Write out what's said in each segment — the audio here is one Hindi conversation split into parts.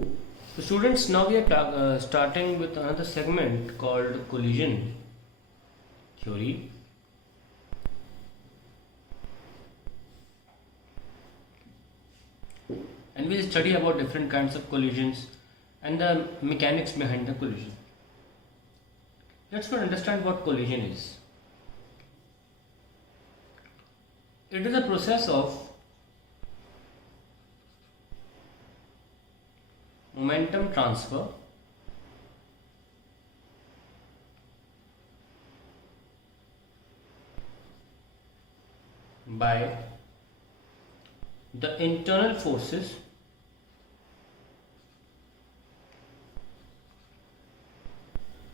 So students, now we are starting with another segment called collision theory. And we'll study about different kinds of collisions and the mechanics behind the collision. Let's first understand what collision is. It is a process of momentum transfer by the internal forces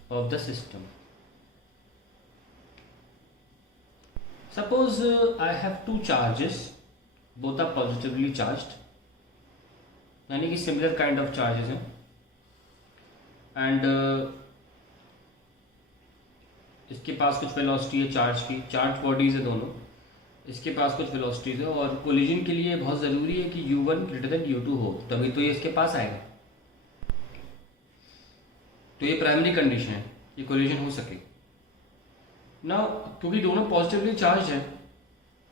of the system. Suppose I have two charges, both are positively charged, यानी कि सिमिलर काइंड ऑफ चार्जेस हैं, एंड इसके पास कुछ वेलोसिटी है चार्ज की, चार्ज बॉडीज है दोनों, इसके पास कुछ वेलोसिटीज है, और कोलिजन के लिए बहुत ज़रूरी है कि u1 ग्रेटर देन u2 हो, तभी तो ये इसके पास आएगा। तो ये प्राइमरी कंडीशन है कि कोलिजन हो सके ना, क्योंकि दोनों पॉजिटिवली चार्ज है।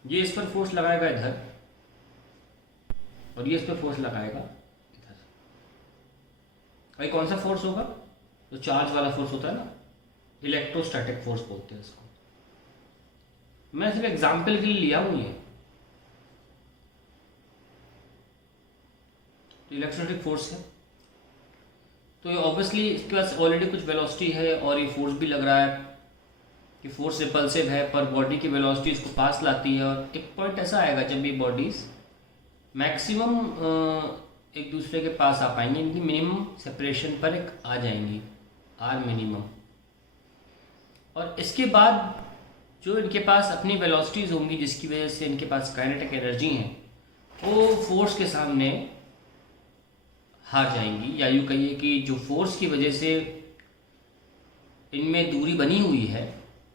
ये इस पर फोर्स लगाएगा इधर और ये इस पर फोर्स लगाएगा इधर। भाई कौन सा फोर्स होगा? तो चार्ज वाला फोर्स होता है ना, इलेक्ट्रोस्टैटिक फोर्स बोलते हैं इसको। मैं सिर्फ एग्जाम्पल के लिए लिया हूं ये। तो इलेक्ट्रोस्टैटिक फोर्स है, तो ये ऑब्वियसली इसके पास ऑलरेडी कुछ वेलोसिटी है और ये फोर्स भी लग रहा है कि फोर्स रिपल्सिव है, पर बॉडी की वेलोसिटी इसको पास लाती है, और एक पॉइंट ऐसा आएगा जब ये बॉडीज मैक्सिमम एक दूसरे के पास आ पाएंगी, इनकी मिनिमम सेपरेशन पर एक आ जाएंगी, आर मिनिमम। और इसके बाद जो इनके पास अपनी वेलोसिटीज होंगी जिसकी वजह से इनके पास काइनेटिक एनर्जी है, वो फोर्स के सामने हार जाएंगी, या यूँ कहिए कि जो फोर्स की वजह से इनमें दूरी बनी हुई है,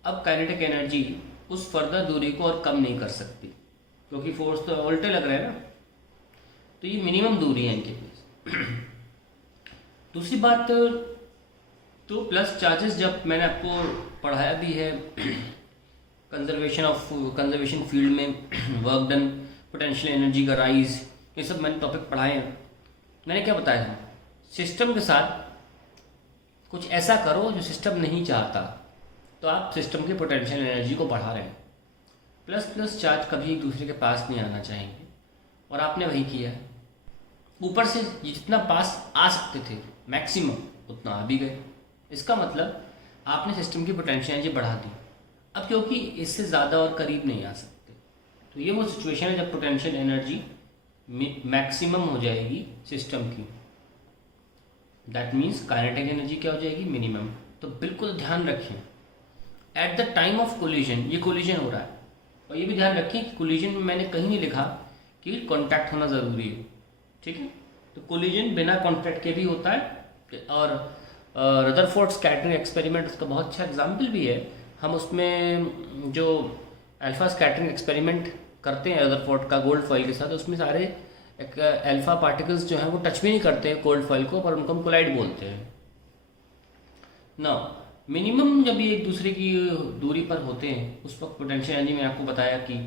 अब काइनेटिक एनर्जी उस फर्दर दूरी को और कम नहीं कर सकती, क्योंकि फोर्स तो उल्टे लग रहे हैं ना। तो ये मिनिमम दूरी है इनके पास। दूसरी बात, तो प्लस चार्जेस, जब मैंने आपको पढ़ाया भी है कंजर्वेशन फील्ड में, वर्क डन, पोटेंशियल एनर्जी का राइज, ये सब मैंने टॉपिक पढ़ाए हैं। मैंने क्या बताया था? सिस्टम के साथ कुछ ऐसा करो जो सिस्टम नहीं चाहता, तो आप सिस्टम की पोटेंशियल एनर्जी को बढ़ा रहे हैं। प्लस प्लस चार्ज कभी एक दूसरे के पास नहीं आना चाहेंगे, और आपने वही किया है। ऊपर से जितना पास आ सकते थे मैक्सिमम, उतना आ भी गए। इसका मतलब आपने सिस्टम की पोटेंशियल एनर्जी बढ़ा दी। अब क्योंकि इससे ज़्यादा और करीब नहीं आ सकते, तो ये वो सिचुएशन है जब पोटेंशियल एनर्जी मैक्सिमम हो जाएगी सिस्टम की। दैट मीन्स काइनेटिक एनर्जी क्या हो जाएगी? मिनिमम। तो बिल्कुल ध्यान रखें, at the time of collision, ये कोलिजन हो रहा है, और ये भी ध्यान रखें कि कोलिजन में मैंने कहीं नहीं लिखा कि कॉन्टैक्ट होना ज़रूरी है, ठीक है? तो कोलिजन बिना कॉन्टैक्ट के भी होता है, और रदरफोर्ड स्कैटरिंग एक्सपेरिमेंट उसका बहुत अच्छा एग्जाम्पल भी है। हम उसमें जो अल्फा स्कैटरिंग एक्सपेरिमेंट करते हैं रदरफोर्ड का गोल्ड फॉइल के साथ, उसमें सारे अल्फा पार्टिकल्स जो हैं वो टच भी नहीं करते हैं गोल्ड फॉइल को, पर उनको हम कोलाइड बोलते हैं ना। मिनिमम जब ये एक दूसरे की दूरी पर होते हैं, उस वक्त पोटेंशियल एनर्जी में आपको बताया कि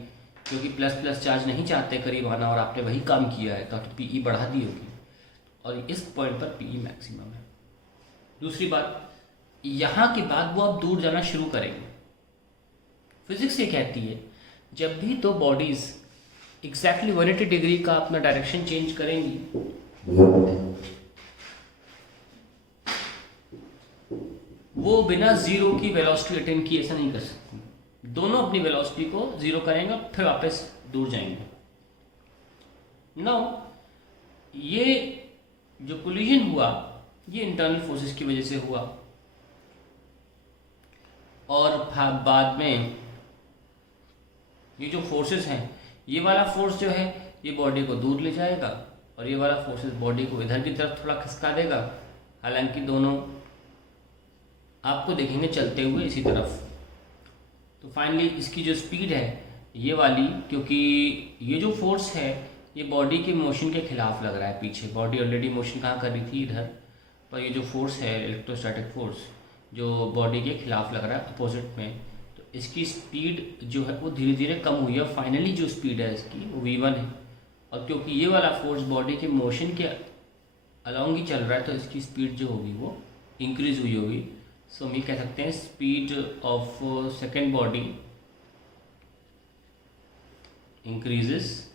क्योंकि प्लस प्लस चार्ज नहीं चाहते करीब आना, और आपने वही काम किया है, तो पीई बढ़ा दी होगी, और इस पॉइंट पर पीई मैक्सिमम है। दूसरी बात, यहाँ के बाद वो अब दूर जाना शुरू करेंगे। फिजिक्स ये कहती है जब भी दो बॉडीज एग्जैक्टली 180 डिग्री का अपना डायरेक्शन चेंज करेंगी, वो बिना जीरो की वेलोसिटी अटेन किए ऐसा नहीं कर सकती। दोनों अपनी वेलोसिटी को जीरो करेंगे, फिर वापस दूर जाएंगे। नाउ ये जो कोलिजन हुआ, ये इंटरनल फोर्सेस की वजह से हुआ, और बाद में ये जो फोर्सेस हैं, ये वाला फोर्स जो है ये बॉडी को दूर ले जाएगा, और ये वाला फोर्सेस बॉडी को इधर की तरफ थोड़ा खिसका देगा। हालांकि दोनों आपको देखेंगे चलते हुए इसी तरफ। तो फाइनली इसकी जो स्पीड है ये वाली, क्योंकि ये जो फोर्स है ये बॉडी के मोशन के खिलाफ लग रहा है। पीछे बॉडी ऑलरेडी मोशन कहाँ कर रही थी, इधर, पर ये जो फोर्स है इलेक्ट्रोस्टैटिक फोर्स जो बॉडी के खिलाफ लग रहा है अपोजिट में, तो इसकी स्पीड जो है वो धीरे धीरे कम हुई है। फाइनली जो स्पीड है इसकी वो v1 है, और क्योंकि ये वाला फोर्स बॉडी के मोशन के अलॉन्ग ही चल रहा है तो इसकी स्पीड जो होगी वो इंक्रीज हुई होगी। सो हम ये कह सकते हैं speed of second body increases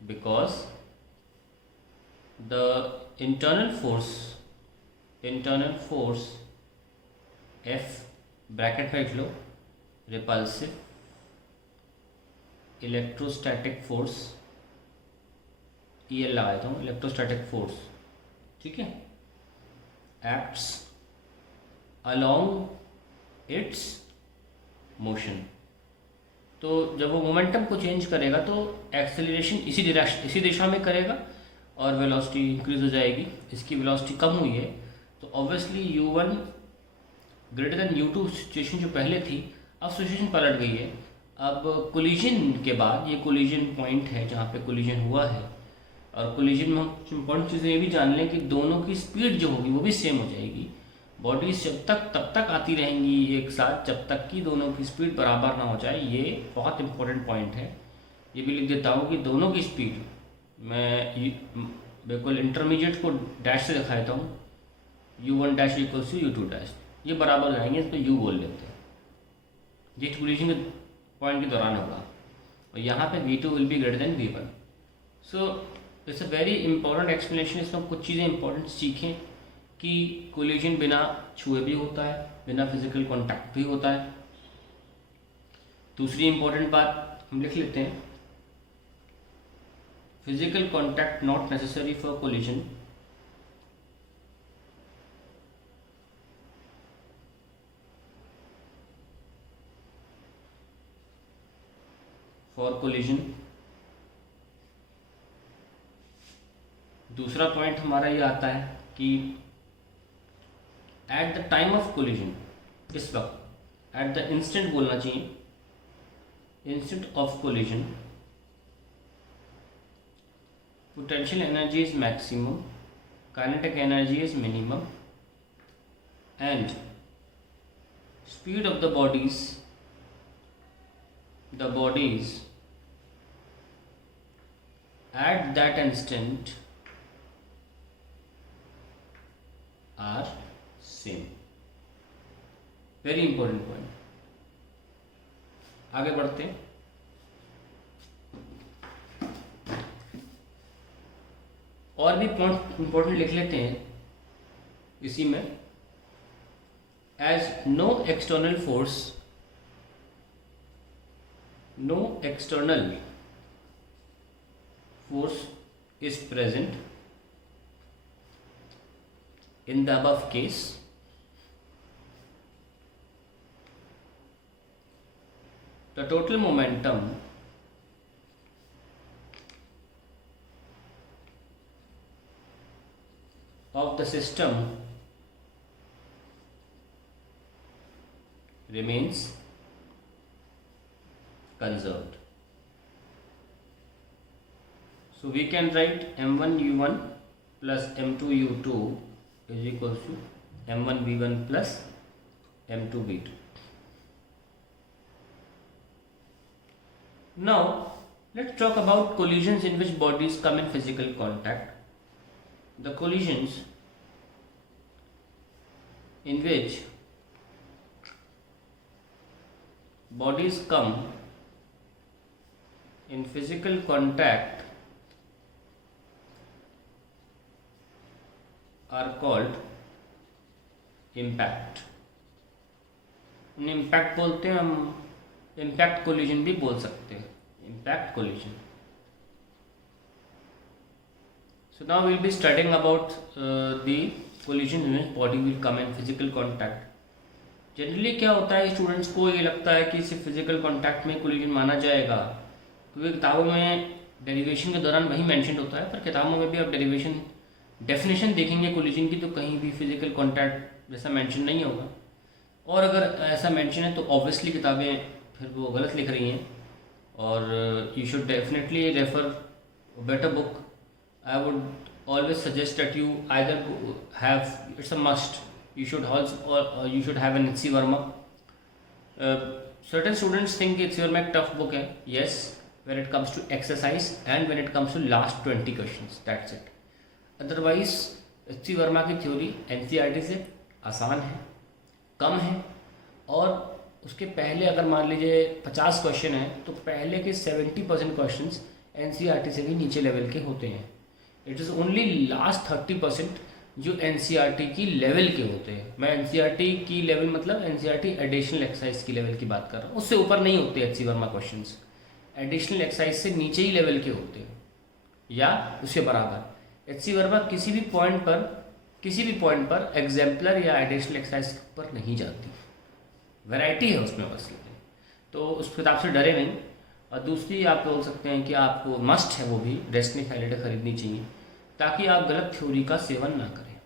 because the internal force F bracket में लिख लो, repulsive इलेक्ट्रोस्टैटिक फोर्स, EL लगा देता हूँ, इलेक्ट्रोस्टैटिक फोर्स, ठीक है, acts along its motion। तो जब वो मोमेंटम को चेंज करेगा तो एक्सेलरेशन इसी दिशा में करेगा और वेलोसिटी इंक्रीज हो जाएगी। इसकी वेलोसिटी कम हुई है तो obviously u1 greater than u2 situation जो पहले थी, अब सिचुएशन पलट गई है। अब कोलिजन के बाद, ये कोलिजन पॉइंट है जहाँ पे कोलिजन हुआ है, और कोलिजन में हम कुछ इंपॉर्टेंट चीज़ें ये भी जान लें कि दोनों की स्पीड जो होगी वो भी सेम हो जाएगी। बॉडीज जब तक तब तक आती रहेंगी एक साथ जब तक कि दोनों की स्पीड बराबर ना हो जाए। ये बहुत इंपॉर्टेंट पॉइंट है। ये भी लिख देता हूँ कि दोनों की स्पीड, मैं बिल्कुल इंटरमीडिएट को डैश से दिखा देता हूँ, u1 dash equals to u2 dash, ये बराबर हो जाएंगे, इसको u बोल लेते हैं। ये कोलिजन के पॉइंट के दौरान होगा, और यहाँ पे v2 will be greater than v1। So it's a very important explanation. इसमें कुछ चीज़ें इंपॉर्टेंट सीखें कि कोलिजन बिना छुए भी होता है, बिना फिजिकल कांटेक्ट भी होता है। दूसरी इंपॉर्टेंट बात हम लिख लेते हैं, physical contact not necessary for collision. दूसरा पॉइंट हमारा ये आता है कि at the time of collision, इस वक्त, एट द इंस्टेंट बोलना चाहिए, instant of collision potential energy is maximum, kinetic energy is minimum, and speed of the bodies at that instant are same। Very important point. आगे बढ़ते हैं। और भी पॉइंट इंपॉर्टेंट लिख लेते हैं इसी में। As no external force is present in the above case, the total momentum of the system remains conserved. So we can write m1 u1 plus m2 u2 is equals to m1 v1 plus m2 v2. Now let's talk about collisions in which bodies come in physical contact. The collisions in which bodies come in physical contact are called impact। Impact बोलते हैं हम, इम्पैक्ट कोलिजन भी बोल सकते हैं, impact collision. So now we will be studying about the collision in which body will come in physical contact। Generally क्या होता है, स्टूडेंट्स को ये लगता है कि सिर्फ फिजिकल कांटेक्ट में कोलिजन माना जाएगा, क्योंकि किताबों में डेरिवेशन के दौरान वही मेंशन होता है, पर किताबों में भी आप डेरिवेशन डेफिनेशन देखेंगे कोलिजन की तो कहीं भी फिजिकल कांटेक्ट जैसा मेंशन नहीं होगा, और अगर ऐसा मेंशन है तो ऑब्वियसली किताबें फिर वो गलत लिख रही हैं और you should definitely refer a better book. I would always suggest that you either have, it's a must, you should also, or you should have an H.C. Verma. Certain students think H.C. Verma एक tough book है. Yes, when it comes to exercise and when it comes to last 20 questions, that's it. Otherwise H.C. Verma की थ्योरी NCERT से आसान है, कम है, और उसके पहले अगर मान लीजिए 50 क्वेश्चन है तो पहले के 70% क्वेश्चन NCERT से भी नीचे लेवल के होते हैं. इट इज़ ओनली लास्ट 30% जो NCERT की लेवल के होते हैं. मैं NCERT की लेवल मतलब NCERT एडिशनल एक्सरसाइज की लेवल की बात कर रहा हूँ. उससे ऊपर नहीं होते H.C. Verma questions. Additional exercise से नीचे ही लेवल के होते हैं या उसके बराबर. H.C. वर्मा किसी भी पॉइंट पर एग्जाम्पलर या एडिशनल एक्सरसाइज पर नहीं जाती. वैरायटी है उसमें बस, लेकिन तो उस किताब से डरे नहीं. और दूसरी आप बोल सकते हैं कि आपको मस्ट है वो भी डेस्टिनी फाइलेटर खरीदनी चाहिए ताकि आप गलत थ्योरी का सेवन ना करें.